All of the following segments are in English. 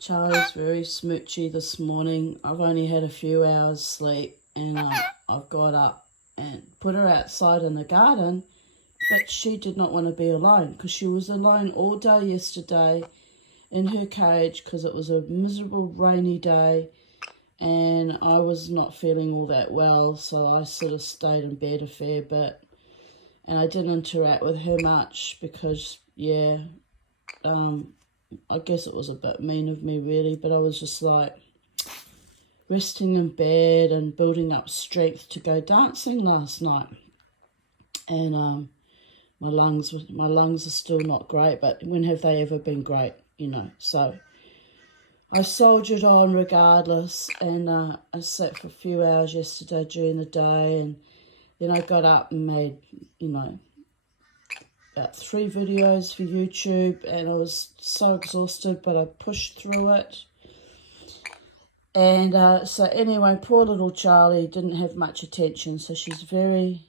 Charlie's very smoochy this morning. I've only had a few hours sleep and I've got up and put her outside in the garden, but she did not want to be alone because she was alone all day yesterday in her cage because it was a miserable rainy day and I was not feeling all that well, so I sort of stayed in bed a fair bit and I didn't interact with her much because, I guess it was a bit mean of me really, but I was just like resting in bed and building up strength to go dancing last night. And my lungs are still not great, but when have they ever been great, So I soldiered on regardless, and I sat for a few hours yesterday during the day, and then I got up and made, about 3 videos for YouTube, and I was so exhausted, but I pushed through it. And so anyway, poor little Charlie didn't have much attention, so she's very,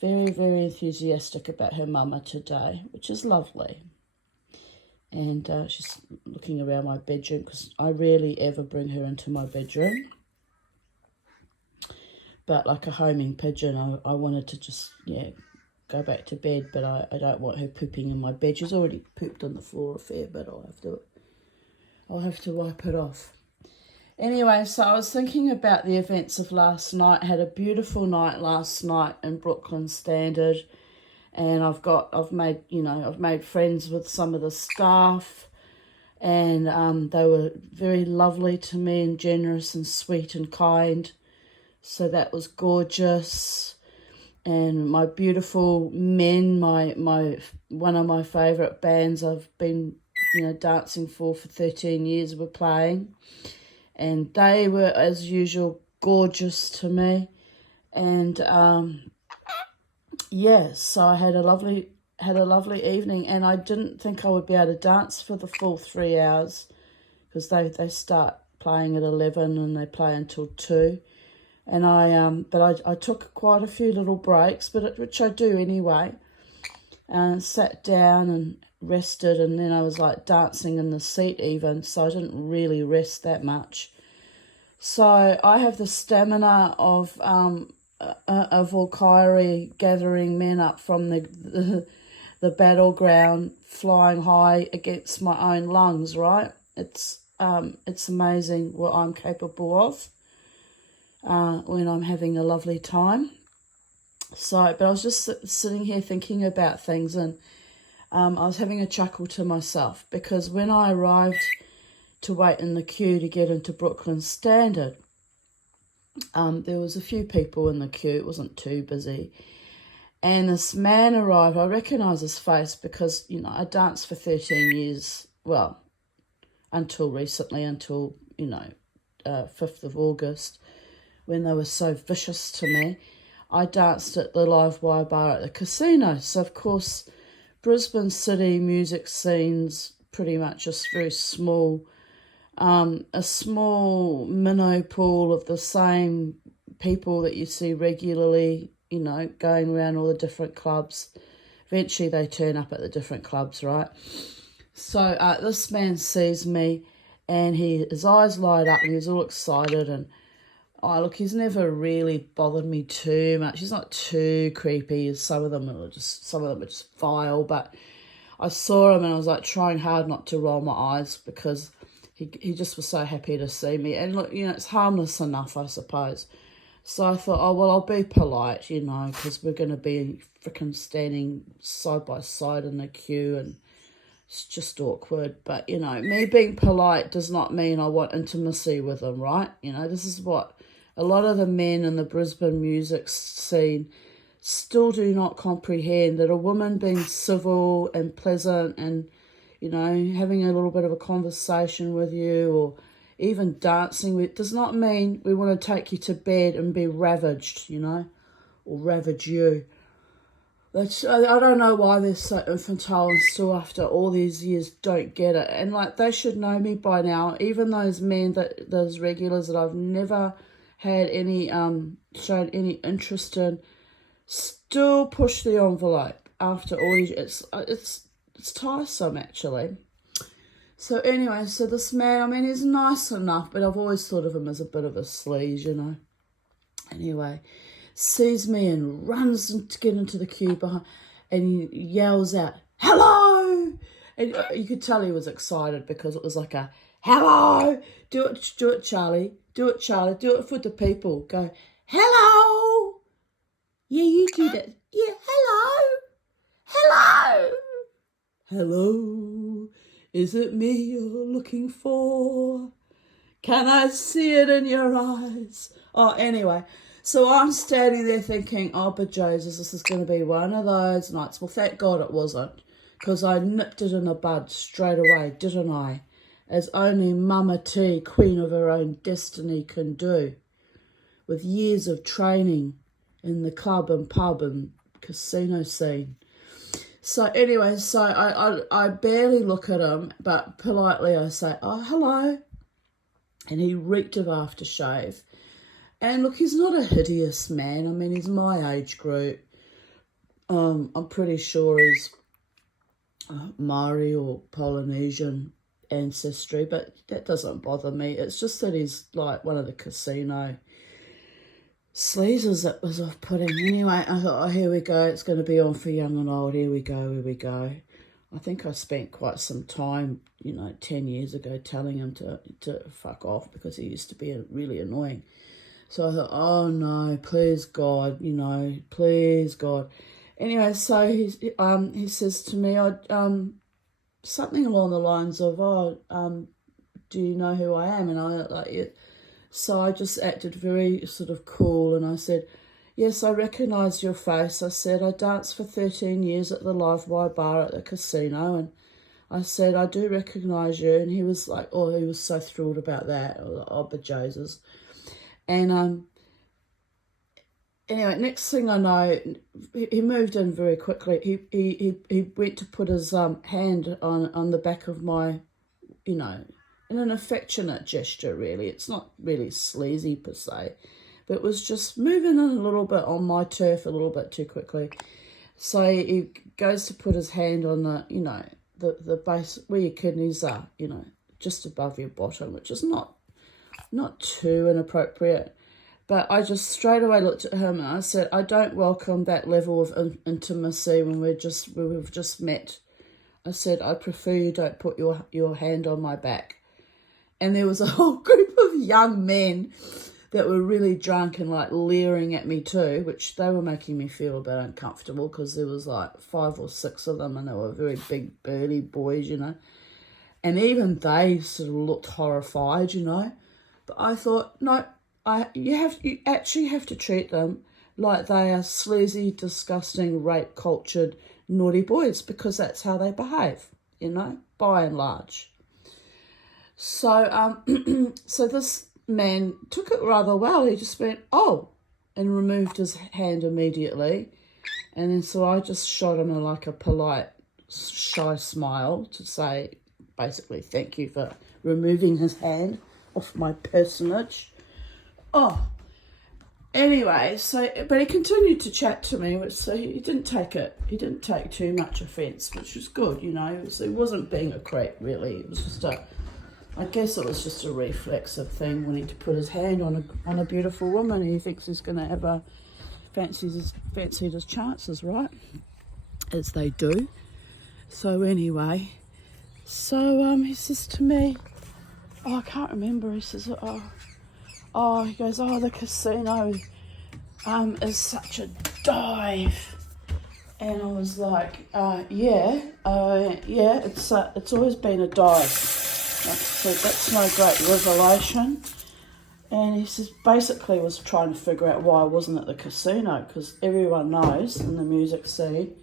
very, very enthusiastic about her mama today, which is lovely. And she's looking around my bedroom because I rarely ever bring her into my bedroom. But like a homing pigeon, I wanted to just, go back to bed, but I don't want her pooping in my bed. She's already pooped on the floor a fair bit. I'll have to wipe it off. Anyway, so I was thinking about the events of last night. I had a beautiful night last night in Brooklyn Standard, and I've made friends with some of the staff, and they were very lovely to me and generous and sweet and kind. So that was gorgeous. And my beautiful men, my one of my favourite bands I've been dancing for 13 years were playing, and they were as usual gorgeous to me. And so I had a lovely evening, and I didn't think I would be able to dance for the full 3 hours because they start playing at 11 and they play until 2. And I took quite a few little breaks, which I do anyway, and sat down and rested, and then I was like dancing in the seat even, so I didn't really rest that much. So I have the stamina of a Valkyrie gathering men up from the battleground, flying high against my own lungs, right? It's amazing what I'm capable of when I'm having a lovely time. But I was just sitting here thinking about things, and I was having a chuckle to myself because when I arrived to wait in the queue to get into Brooklyn Standard, there was a few people in the queue. It wasn't too busy. And this man arrived. I recognise his face because, I danced for 13 years, well, until recently, until 5th of August, when they were so vicious to me. I danced at the live wire bar at the casino. So, of course, Brisbane city music scene's pretty much just very small. A small minnow pool of the same people that you see regularly, going around all the different clubs. Eventually they turn up at the different clubs, right? So this man sees me and his eyes light up and he's all excited, and he's never really bothered me too much. He's not too creepy. Some of them are just vile, but I saw him and I was like trying hard not to roll my eyes because he just was so happy to see me. And look, it's harmless enough, I suppose. So I thought, I'll be polite, because we're going to be freaking standing side by side in the queue and it's just awkward. But, me being polite does not mean I want intimacy with him, right? This is what a lot of the men in the Brisbane music scene still do not comprehend, that a woman being civil and pleasant and, having a little bit of a conversation with you or even dancing with does not mean we want to take you to bed and be ravaged, or ravage you. I don't know why they're so infantile and still after all these years don't get it. And they should know me by now. Even those men, those regulars that I've never had any shown any interest in, still push the envelope after all these. It's tiresome actually. So anyway, so this man, I mean, he's nice enough, but I've always thought of him as a bit of a sleaze, you know. Anyway, sees me and runs to get into the queue behind, and he yells out, "Hello!" And you could tell he was excited because it was like a, "Hello!" Do it, Charlie. Do it, Charlie. Do it for the people. Go, "Hello!" Yeah, you do that. Yeah, hello! Hello! Hello! Is it me you're looking for? Can I see it in your eyes? Oh, anyway, so I'm standing there thinking, oh, but Jesus, this is going to be one of those nights. Well, thank God it wasn't, because I nipped it in the bud straight away, didn't I? As only Mama T, queen of her own destiny, can do, with years of training in the club and pub and casino scene. So anyway, so I barely look at him, but politely I say, "Oh, hello." And he reeked of aftershave. And look, he's not a hideous man. I mean, he's my age group. I'm pretty sure he's Maori or Polynesian ancestry, but that doesn't bother me. It's just that he's like one of the casino sleazes that was off-putting. Anyway, I thought, oh, here we go. It's going to be on for young and old. Here we go, here we go. I think I spent quite some time, 10 years ago telling him to fuck off because he used to be really annoying. So I thought, oh no, please God, please God. Anyway, so he says to me, something along the lines of, do you know who I am? And I like it. So I just acted very sort of cool and I said, yes, I recognise your face. I said, I danced for 13 years at the Live Wire bar at the casino, and I said, I do recognise you. And he was like, oh, he was so thrilled about that. I was like, oh, but Jesus. And anyway, next thing I know, he moved in very quickly. He went to put his hand on the back of my, in an affectionate gesture, really. It's not really sleazy per se, but it was just moving in a little bit on my turf a little bit too quickly. So he goes to put his hand on the base where your kidneys are, just above your bottom, which is not too inappropriate. But I just straight away looked at him and I said, I don't welcome that level of intimacy when we've just met. I said, I prefer you don't put your hand on my back. And there was a whole group of young men that were really drunk and like leering at me too, which they were making me feel a bit uncomfortable because there was like 5 or 6 of them and they were very big burly boys, And even they sort of looked horrified, But I thought, no, you actually have to treat them like they are sleazy, disgusting, rape-cultured, naughty boys because that's how they behave, by and large. So, so this man took it rather well. He just went, oh, and removed his hand immediately. And then so I just shot him like a polite, shy smile to say, basically, thank you for removing his hand off my personage. Oh, anyway, but he continued to chat to me, so he didn't take too much offence, which was good, So he wasn't being a creep, really. It was just I guess it was just a reflexive thing, wanting to put his hand on a beautiful woman. He thinks he's going to have fancied his chances, right? As they do. So anyway, he says to me, oh, I can't remember. He says, he goes, the casino is such a dive. And I was like, yeah, it's always been a dive. So that's no great revelation. And he says, basically was trying to figure out why I wasn't at the casino, because everyone knows in the music scene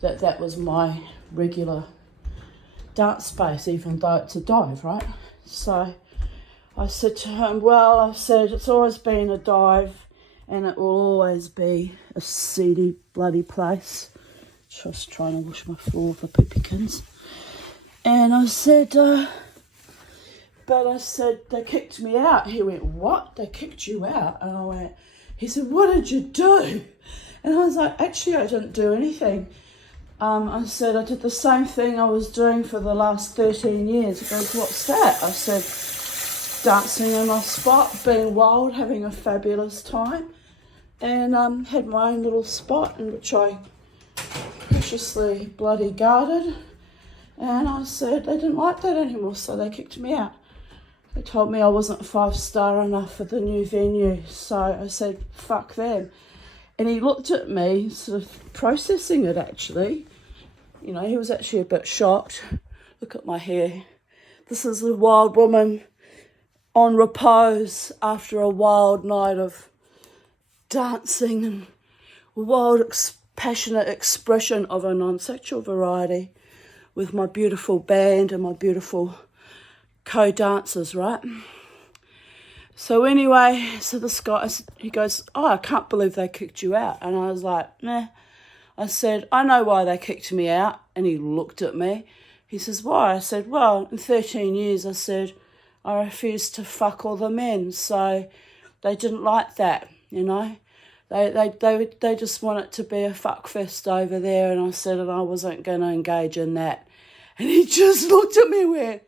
that was my regular dance space, even though it's a dive, right? So I said to him, it's always been a dive and it will always be a seedy, bloody place. Just trying to wash my floor for pippykins. And I said, they kicked me out. He went, what? They kicked you out? And he said, what did you do? And I was like, actually, I didn't do anything. I said, I did the same thing I was doing for the last 13 years. He goes, what's that? I said, dancing in my spot, being wild, having a fabulous time. And had my own little spot in which I preciously bloody guarded. And I said they didn't like that anymore, so they kicked me out. They told me I wasn't 5-star enough for the new venue. So I said, fuck them. And he looked at me, sort of processing it actually. You know, he was actually a bit shocked. Look at my hair. This is a wild woman on repose after a wild night of dancing and wild, passionate expression of a non-sexual variety with my beautiful band and my beautiful co-dancers, right? So anyway, so this guy, he goes, oh, I can't believe they kicked you out. And I was like, nah. I said, I know why they kicked me out. And he looked at me. He says, why? I said, well, in 13 years, I said, I refused to fuck all the men. So they didn't like that, you know. They just want it to be a fuck fest over there. And I said, and I wasn't going to engage in that. And he just looked at me and went,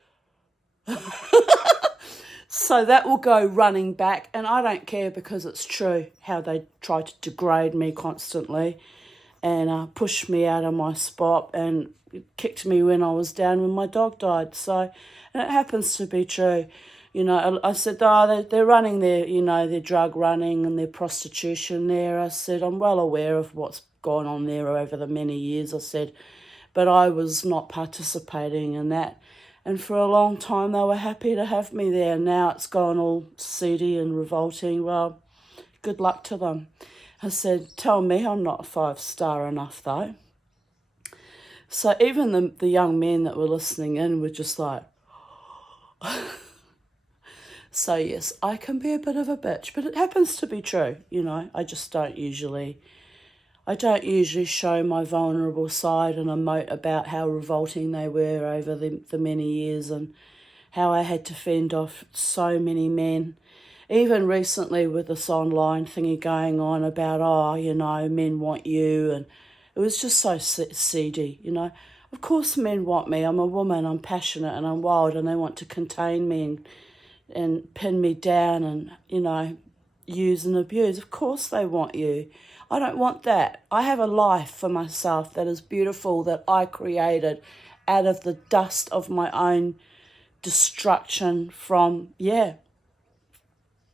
so that will go running back. And I don't care because it's true how they try to degrade me constantly and push me out of my spot and kicked me when I was down when my dog died. So, and it happens to be true. You know, I said, oh, they're running their, you know, their drug running and their prostitution there. I said, I'm well aware of what's gone on there over the many years, I said, but I was not participating in that. And for a long time, they were happy to have me there. Now it's gone all seedy and revolting. Well, good luck to them. I said, tell me I'm not 5-star enough, though. So even the young men that were listening in were just like... So, yes, I can be a bit of a bitch, but it happens to be true, you know. I don't usually show my vulnerable side and emote about how revolting they were over the many years and how I had to fend off so many men. Even recently with this online thingy going on about, oh, you know, men want you, and it was just so seedy, you know. Of course men want me. I'm a woman, I'm passionate and I'm wild, and they want to contain me and pin me down and, you know, use and abuse. Of course they want you. I don't want that. I have a life for myself that is beautiful, that I created out of the dust of my own destruction from,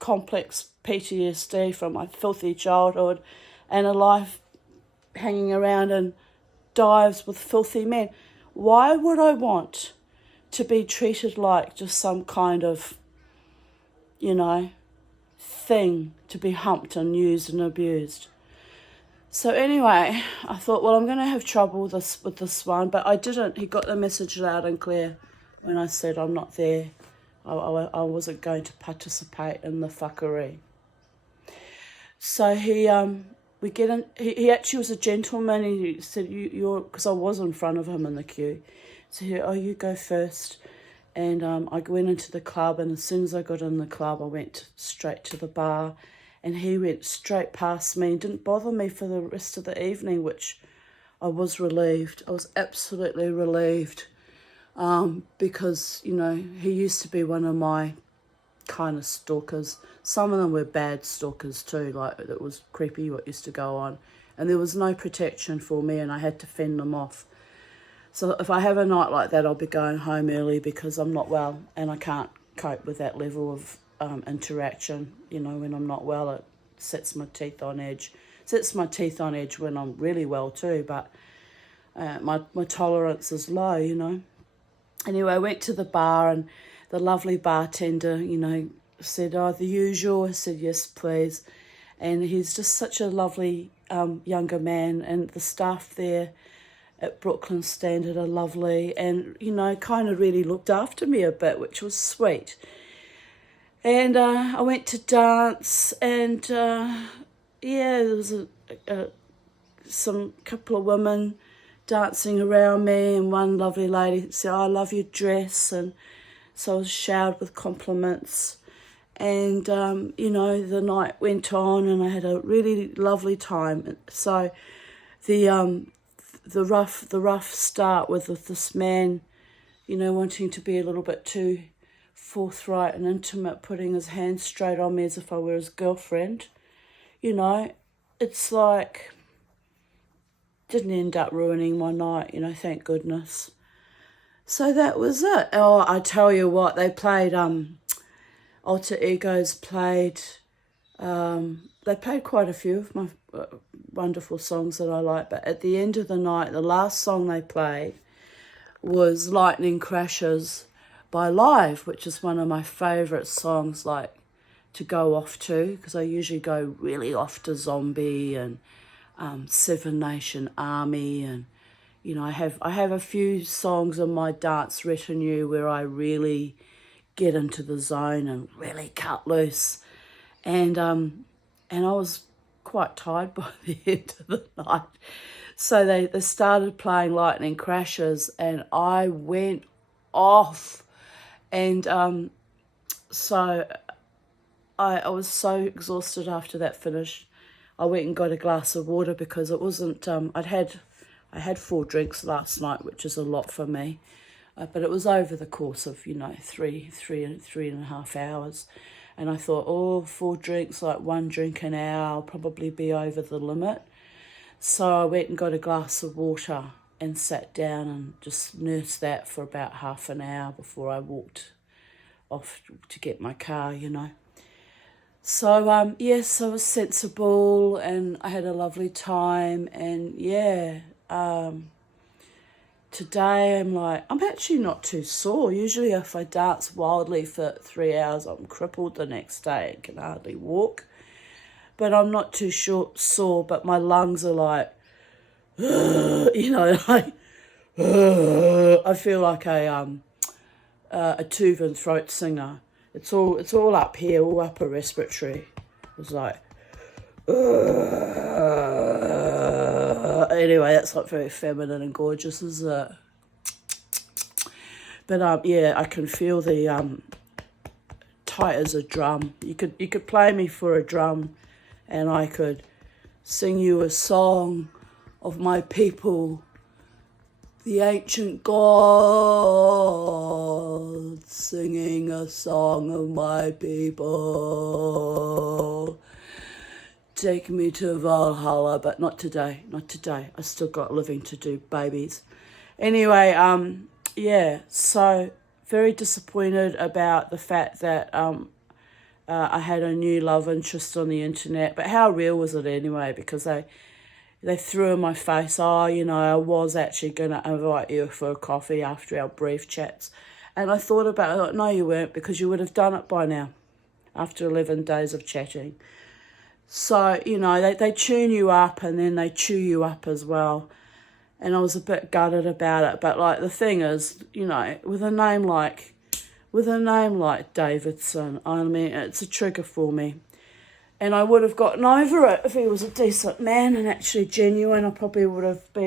complex PTSD from my filthy childhood and a life hanging around in dives with filthy men. Why would I want to be treated like just some kind of, you know, thing to be humped and used and abused? So anyway, I thought, well, I'm going to have trouble with this one, but I didn't. He got the message loud and clear when I said I'm not there. I wasn't going to participate in the fuckery. So we get in. He actually was a gentleman. He said, you're, because I was in front of him in the queue. So he said, oh, you go first. And I went into the club, and as soon as I got in the club, I went straight to the bar. And he went straight past me and didn't bother me for the rest of the evening, which I was relieved. I was absolutely relieved because, you know, he used to be one of my kind of stalkers. Some of them were bad stalkers too, like it was creepy what used to go on. And there was no protection for me and I had to fend them off. So if I have a night like that, I'll be going home early because I'm not well and I can't cope with that level of interaction. You know, when I'm not well, it sets my teeth on edge. Sets my teeth on edge when I'm really well too, but my tolerance is low, you know. Anyway, I went to the bar and the lovely bartender, you know, said, oh, the usual. I said, yes, please. And he's just such a lovely younger man, and the staff there at Brooklyn Standard are lovely and, you know, kind of really looked after me a bit, which was sweet. And I went to dance and, there was some couple of women dancing around me, and one lovely lady said, oh, I love your dress. And so I was showered with compliments. And, you know, the night went on and I had a really lovely time. So the the rough start with this man, you know, wanting to be a little bit too forthright and intimate, putting his hand straight on me as if I were his girlfriend. You know, it's like, didn't end up ruining my night, you know, thank goodness. So that was it. Oh, I tell you what, they played, Alter Egos played, they played quite a few of my wonderful songs that I like, but at the end of the night, the last song they played was Lightning Crashes by Live, which is one of my favourite songs, like, to go off to, because I usually go really off to Zombie and Seven Nation Army, and you know, I have a few songs on my dance retinue where I really get into the zone and really cut loose, and I was quite tired by the end of the night, so they started playing Lightning Crashes, and I went off, and so I was so exhausted after that finished. I went and got a glass of water because it wasn't, I had 4 drinks last night, which is a lot for me. But it was over the course of, you know, three and a half hours. And I thought, oh, 4 drinks, like 1 drink an hour, I'll probably be over the limit. So I went and got a glass of water and sat down and just nursed that for about half an hour before I walked off to get my car, you know. So, yes, I was sensible and I had a lovely time, and yeah, today I'm actually not too sore. Usually if I dance wildly for 3 hours, I'm crippled the next day and can hardly walk. But I'm not too sore, but my lungs are like, you know, like, I feel like a Tuvan throat singer. It's all up here, all upper respiratory. It's like, anyway, that's not very feminine and gorgeous, is it? But yeah, I can feel the tight as a drum. You could play me for a drum, and I could sing you a song of my people, the ancient gods, singing a song of my people. Take me to Valhalla, but not today, not today. I still got living to do, babies. Anyway, yeah, so very disappointed about the fact that I had a new love interest on the internet, but how real was it anyway? Because they threw in my face, oh, you know, I was actually going to invite you for a coffee after our brief chats. And I thought about it, no, you weren't, because you would have done it by now, after 11 days of chatting. So, you know, they tune you up and then they chew you up as well. And I was a bit gutted about it. But, like, the thing is, you know, with a name like Davidson, I mean, it's a trigger for me. And I would have gotten over it if he was a decent man and actually genuine. I probably would have been